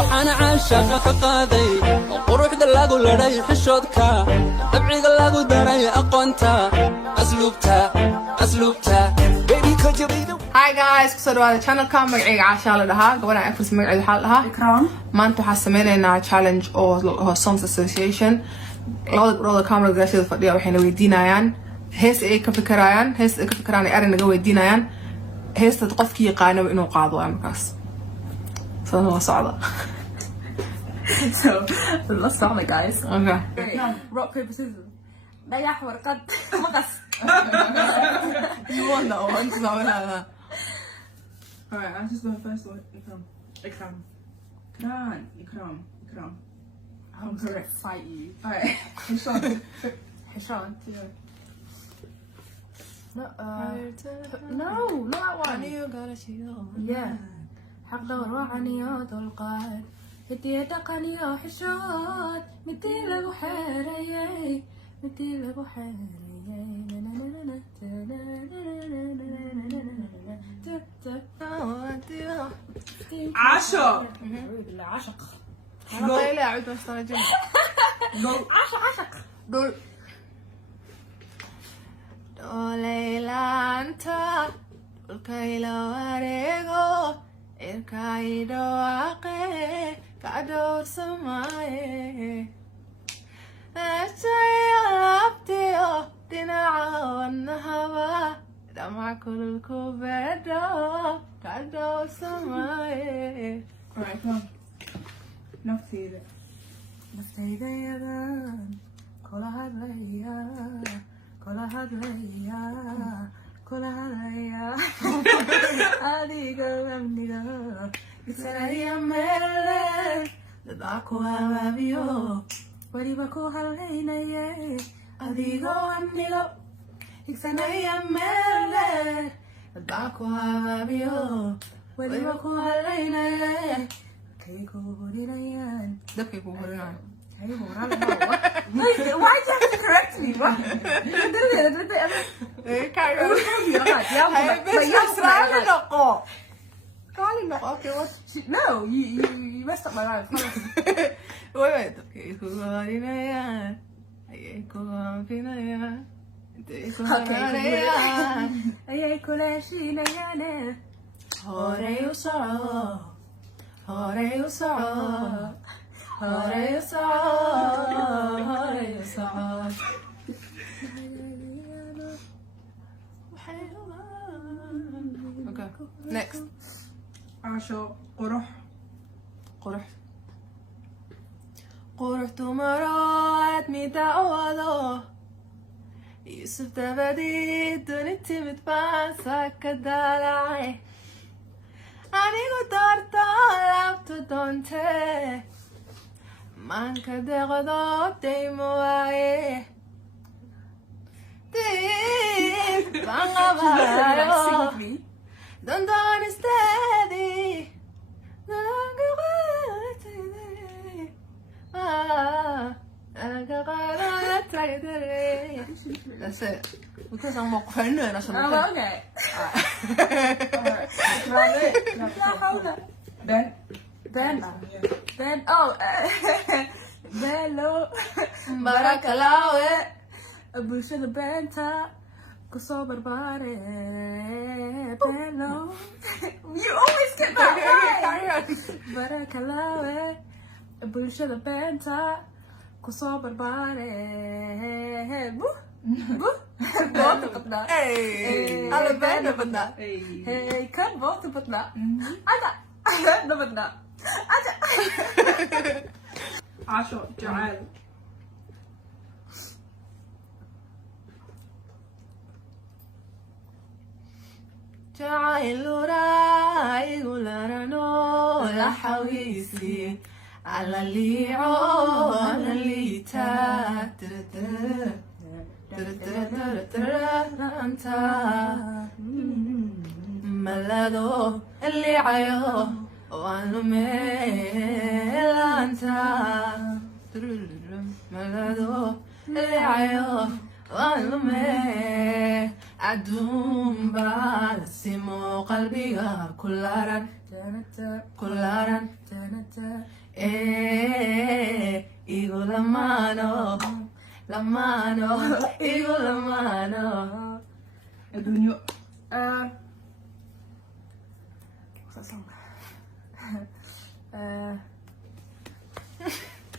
waxaana caashaqa ka qaaday quruxda lagu ladhay xishoodka dabciga lagu daray aqoonta asluubta Hi guys, kusoo dhawaada channelka magacayga Caasha la dhahaa gabadha actress magaceeda waxaa la dhahaa Ikram. Maanta waxaan sameynaynaa challenge oo Songs Association. Labada gabdhood camera gadaasheeda fadhiya waxayna weydiinayaan hees ay ka fikirayaan ay arrin naga weydiinayaan heestada qofkii yaqaano inuu qaado waa markaas. So let's start it guys. Okay. Rock paper scissors. Dayax warqad maqas. You won that one. So alright, I'll just go first one. Ikram. Nah, Ikram. I'm gonna fight you. Alright. Hishan. No, not that one. Yeah. حق دور وعنيات القاد هدي دقني حشاد مثل ابو حريي مثل ابو حريي عاشق عاشق انا لا اعود مستنجم عاشق دول ليلى انت الكيلا وريغو irkaydo aqe kador samaye asayabtiyo dinaca wanahaba damac kulku bedo kador samaye. Alright, come on. Naftayda yadan kula hadlaya adiga amniga isaraya mele dadku hababiyo waliba ku haleynaye adiga amniga isaraya mele dadku hababiyo waliba ku haleynaye kaygu horinayan dadku horinayan. Why do you have to correct me? What? Okay, what? No, you messed up my life. Wait. Okay, next. عاشق قرح تمرات متعوضة يوسف تبدي دونتي متباسك كدالعي أني قدرت لابتو دونتي man kada qadootay mooye dib baan qabayo dandan isteedi That's it. Because I'm not quite new and I should Oh, okay. Then oh Bello Barakalawe bulshada beenta kusoo barbare Bello. You always get that right. Barakalawe bulshada beenta kusoo barbare Both of them. Hey, alla beena badna. Hey, kan both of them. Ada بدنا عاشق جعل جعل راي ولرنو لا حويسي على اللي عون اللي تا انت ملادو اللي عيو وانو ميلانتا ملادو اللي عيو وانو مي عدوم بالسمو قلبي كلارن ammaano igu lamaano adduunyo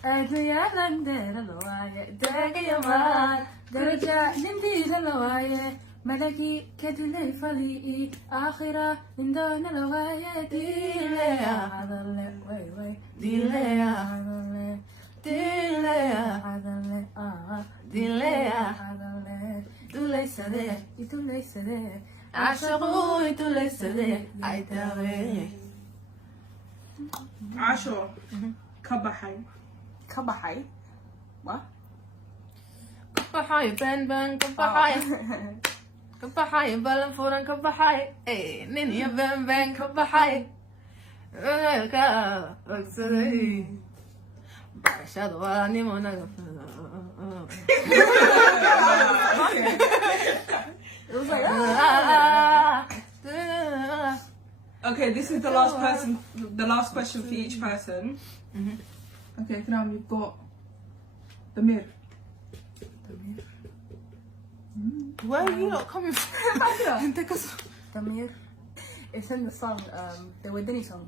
adduunyadan dheera la waaye dagayamaan daraja nindiida la waaye malagii kadilay fadii aakhira nindoona la waaye dileya hadale way way dileya hadale dileya hadale dileya hadale dulaysade idulaysade ashaqu idulaysade ay tawe casho ka baxay What? kabaxay been kabaxay kabaxay balan furan kabaxay nin iyo been kabaxay ka ogsaday barashada waa nimo naga Okay, this is the last person, the last question for each person. Okay, now we've got Damir. Where are you not coming from? Take us. Damir. It's in the song, the Wadani song.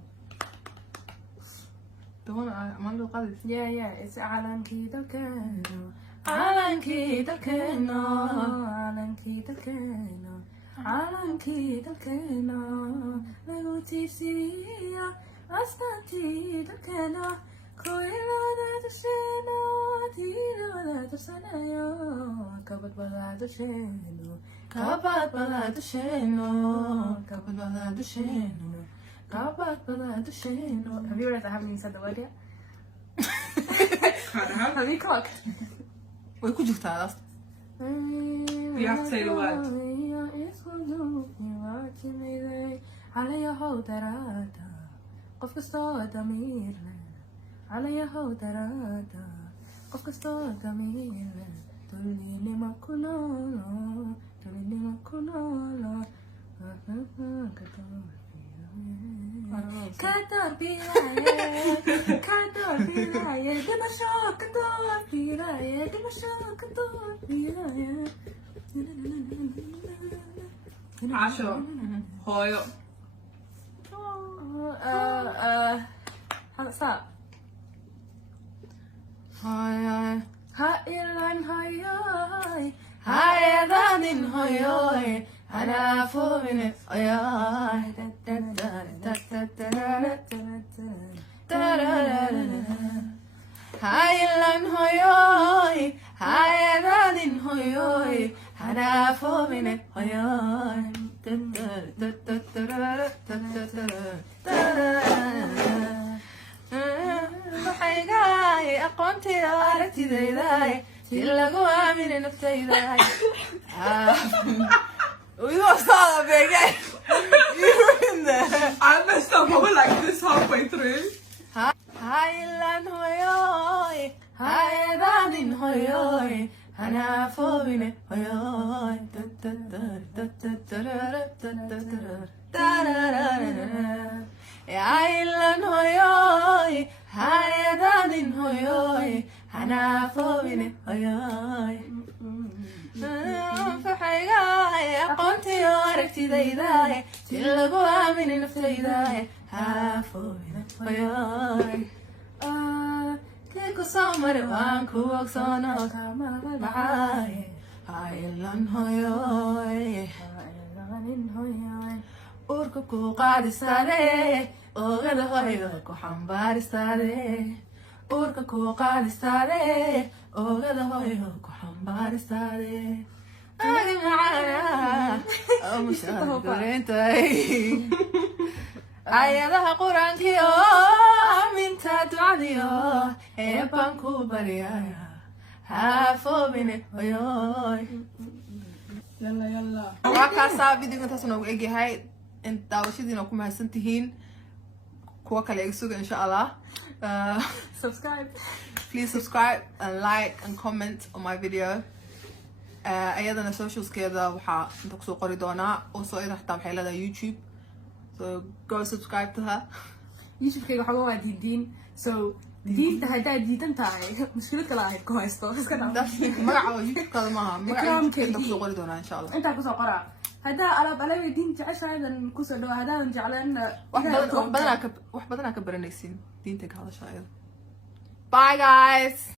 The one I'm on the qadis. Yeah, it's Alankii dalkeeno. Alankii dalkeeno. Alankii dalkeeno. Alankii dalkeeno. Lagu tiirsiiya astaantii dalkeeno. Kuwilada dusheeno. Tiirada dursanayo. Kabadbada dusheeno. Kabadbada dusheeno. Kabadbada dusheeno. Kabadbada dusheeno. Have you realized I haven't even said the word yet? Kind of have. Have you clocked? Way ku jirtaa taas. You have to say the word. عليهو درادا قف كستو دمير عليهو درادا قف كستو دمير تولي لما كنولو تولي لما كنولو كدر بلاية كدر بلاية دمشق كدر بلاية دمشق كدر بلاية Casho. Hoyo. هذا صعب Hi, هائلان هاياي Hayadan hoyoy, hanafumin oyoy. Hayalan hoyoy, hayadan hoyoy, hanafumin oyoy. Waxaygaay aqoontiida aragtidaydaay si lagu aamini naftaydaay we gonna start up again. You in there. I messed up. I went like this halfway through. Hailan hoyoy, hayadan hoyoy, hanafobine hoyoy. Hailan hoyoy, hayadan hoyoy, hanafobine hoyoy. Faxaygaay aqoontiyo aragtidaydaay si lagu aamini naftaydaay haafooyna hoyoy kiku soo mari waan ku ogsoono maxaaye haylan hoyoy urka ku qaadisaade oogada hoyo ku xambaarisaade urka ku qaadisaade oogada hoyo ku xambaarisaade agi macana mushaarintay ayadaha quraankiyo aminta ducadiyo eebaan ku baryaya hafoobine hoyoy Yalla yalla. waa kaasaa videoga intaas noogu egyahay daawashadiina ku mahadsan tihiin kuwa kale eg suga insha allah subscribe please subscribe and like and comment on my video ayadana socialskeeda waxaa inta kusoo qori doonaa also ida xitaa waxay leedahay YouTube so go subscribe to her youtube-kayga waxooga waa diidiin so diinta haddaa diidan tahay mushkilad kale ahayd ku haysto iska dhaaf magaca youtube-kaada maaha magaca youtube-keeda kusoo qori doonaa insha allah intaa kusoo qoraa haddaa alaabay diin jeceshahaydan kusoo dhawa haddaadan jecleen wax badanaa ka baranaysiin diinta ka hadasha ayada bye guys